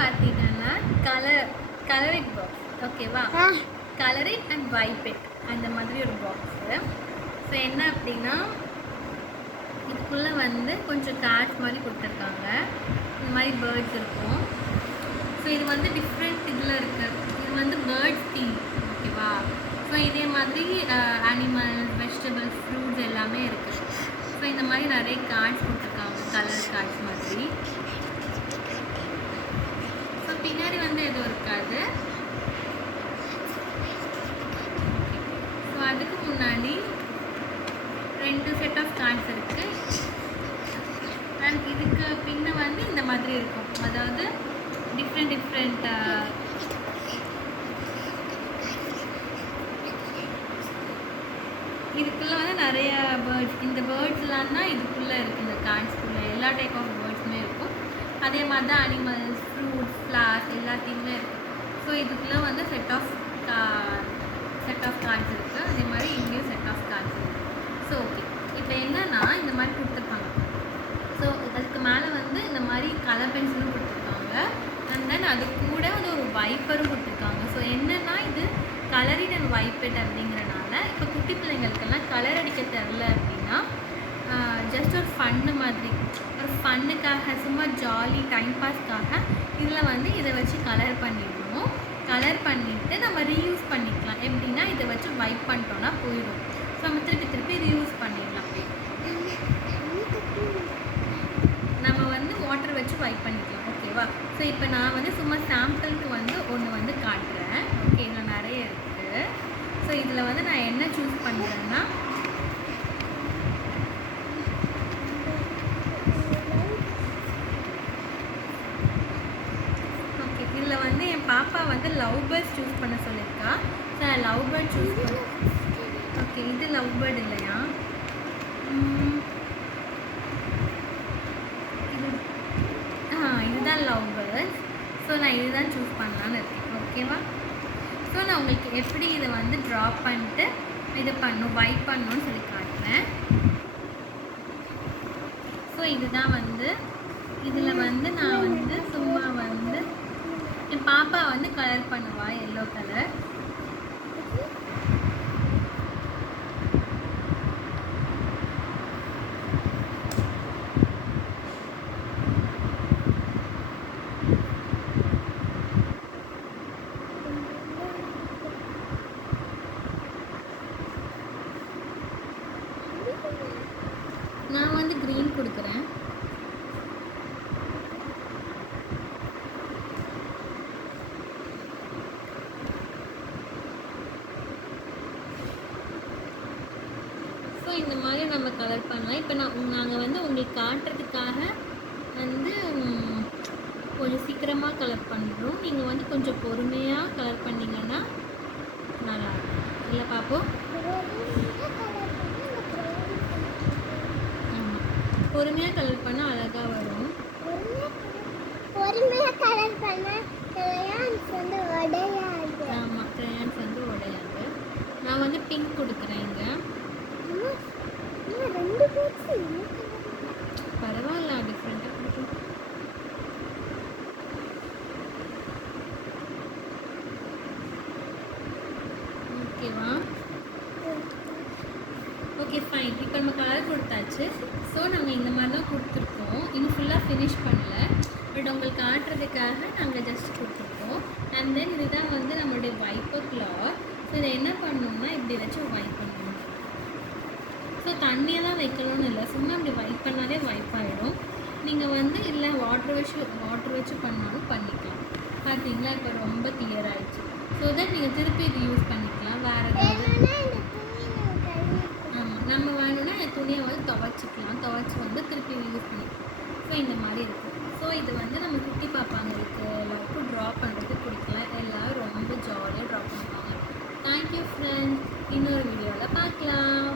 பார்த்தீங்கன்னா கலரிட் பாக்ஸ், ஓகேவா? கலரிட் அண்ட் வைப்பிட் அந்த மாதிரி ஒரு பாக்ஸு. ஸோ என்ன அப்படின்னா இதுக்குள்ளே வந்து கொஞ்சம் கார்ட்ஸ் மாதிரி கொடுத்துருக்காங்க. இந்த மாதிரி பேர்ட்ஸ் இருக்கும். ஸோ இது வந்து டிஃப்ரெண்ட் இதில் இருக்குது. இது வந்து பேர்ட்ஸ் தீம், ஓகேவா? ஸோ இதே மாதிரி அனிமல்ஸ், வெஜிடபிள்ஸ், ஃப்ரூட்ஸ் எல்லாமே இருக்குது. ஸோ இந்த மாதிரி நிறைய கார்ட்ஸ் கொடுத்துருக்காங்க, கலர் கார்ட்ஸ் மாதிரி. ஸோ பின்னாடி வந்து எதுவும் இருக்காது. ஸோ அதுக்கு முன்னாடி 2 செட் ஆஃப் கார்ட்ஸ் இருக்குது. அண்ட் இதுக்கு பின்ன வந்து இந்த மாதிரி இருக்கும். அதாவது டிஃப்ரெண்ட் இதுக்குள்ளே வந்து நிறைய பேர்ட்ஸ், இந்த பேர்ட்ஸ்லாம் தான் இதுக்குள்ளே இருக்குது. இந்த கார்ட்ஸ்குள்ளே எல்லா டைப் ஆஃப் பேர்ட்ஸுமே இருக்கும். அதே மாதிரி தான் அனிமல்ஸ், ஃப்ரூட்ஸ், ஃப்ளார்ஸ் எல்லாத்தையுமே இருக்குது. ஸோ இதுக்குள்ளே வந்து செட் ஆஃப் கார்ட்ஸ் இருக்குது. அதே மாதிரி இங்கேயும் செட் ஆஃப் கார்ட்ஸ் இருக்குது. ஸோ ஓகே, இப்போ என்னன்னா இந்த மாதிரி கொடுத்துருப்பாங்க. ஸோ அதுக்கு மேலே வந்து இந்த மாதிரி கலர் பென்சிலும் கொடுத்துருக்காங்க. அண்ட் தென் அது கூட வந்து ஒரு வைப்பரும் கொடுத்துருக்காங்க. ஸோ என்னென்னா இது கலரிட் அண்ட் வைப்பட் அப்படிங்கிறனால இப்போ குட்டி பிள்ளைங்களுக்கெல்லாம் கலர் அடிக்க தெரில அப்படின்னா ஜஸ்ட் ஒரு ஃபன்னு மாதிரி, ஒரு ஃபன்னுக்காக, சும்மா ஜாலி டைம் பாஸ்க்காக இதில் வந்து இதை வச்சு கலர் பண்ணிடணும். கலர் பண்ணிவிட்டு நம்ம ரீயூஸ் பண்ணிக்கலாம். எப்படின்னா இதை வச்சு வைப் பண்ணிட்டோன்னா போயிடும். ஸோ நம்ம திருப்பி இது யூஸ் பண்ணிடலாம். நம்ம வந்து வாட்டர் வச்சு வைப் பண்ணிக்கலாம், ஓகேவா? ஸோ இப்போ நான் வந்து சும்மா சாம்பிளுக்கு வந்து ஒன்று வந்து காட்டுறேன். ஓகே, இன்னும் நிறைய இருக்குது. ஸோ இதில் வந்து நான் என்ன சூஸ் பண்ணுறேன்னா ஓகே, இதில் வந்து என் பாப்பா வந்து லவ் பேர்ட்ஸ் சூஸ் பண்ண சொல்லியிருக்கா. ஸோ நான் லவ் பேர்ட் சூஸ் பண்ண. ஓகே, இது லவ் பேர்ட் இல்லையா? இதுதான் லவ் பேர்ட்ஸ். ஸோ நான் இதுதான் சூஸ் பண்ணலான்னு இருக்கேன், ஓகேவா? ஸோ நான் உங்களுக்கு எப்படி இதை வந்து ட்ரா பண்ணிட்டு இது வைப் பண்ணணும்னு சொல்லி காட்டுறேன். ஸோ இதுதான் வந்து இதில் வந்து நான் வந்து சும்மா வந்து என் பாப்பா வந்து கலர் பண்ணுவா, எல்லோ கலர். நான் வந்து க்ரீன் கொடுக்குறேன். ஸோ இந்த மாதிரி நம்ம கலர் பண்ணலாம். இப்போ நாங்கள் வந்து உங்களுக்கு காட்டுறதுக்காக வந்து கொஞ்சம் சீக்கிரமாக கலர் பண்ணுறோம். நீங்கள் வந்து கொஞ்சம் பொறுமையாக கலர் பண்ணிங்கன்னா நல்லாயிருக்கும், இல்லை பார்ப்போம்? பொறுமையாக கலர் பண்ணால் அழகாக வரும். பொறுமையாக கலர் பண்ணால் கிரையான்ஸ் வந்து உடையாது. ஆமாம், கிரையான்ஸ் வந்து உடையாது. நான் வந்து பிங்க் கொடுக்குறேன். இங்கே பரவாயில்ல, டிஃப்ரெண்ட்டாக கொடுக்கும். ஓகேவா? Okay, fine. இப்போ நம்ம கலர் கொடுத்தாச்சு. ஸோ நாங்கள் இந்த மாதிரி தான் கொடுத்துருக்கோம். இன்னும் ஃபுல்லாக ஃபினிஷ் பண்ணல, பட் உங்களுக்கு காட்டுறதுக்காக நாங்கள் ஜஸ்ட் கொடுத்துருக்கோம். அண்ட் தென் இதுதான் வந்து நம்மளுடைய வைப்பர் கிளாத். ஸோ இதை என்ன பண்ணணும்னா இப்படி வச்சு வைப் பண்ணணும். ஸோ தண்ணியை தான் வைக்கணும்னு இல்லை, சும்மா இப்படி வைப் பண்ணாலே வைப் ஆகிடும். நீங்கள் வந்து இல்லை வாட்டர் வச்சு பண்ணாலும் பண்ணிக்கலாம். பார்த்தீங்களா, இப்போ ரொம்ப கிளியர் ஆகிடுச்சு. ஸோ தட் நீங்கள் திருப்பி இது யூஸ் பண்ணிக்கலாம். வேறு ஏதாவது நம்ம வேணும்னா துணியை வந்து துவைச்சி வந்து திருப்பி யூஸ் பண்ணிக்கலாம். ஸோ இந்த மாதிரி இருக்கும். ஸோ இது வந்து நம்ம குட்டி பாப்பாங்களுக்கு எல்லாருக்கும் ட்ரா பண்ணுறதுக்கு பிடிக்கலாம். எல்லோரும் ரொம்ப ஜாலியாக ட்ரா பண்ணுவாங்க. Thank you friends. இன்னொரு வீடியோவில் பார்க்கலாம்.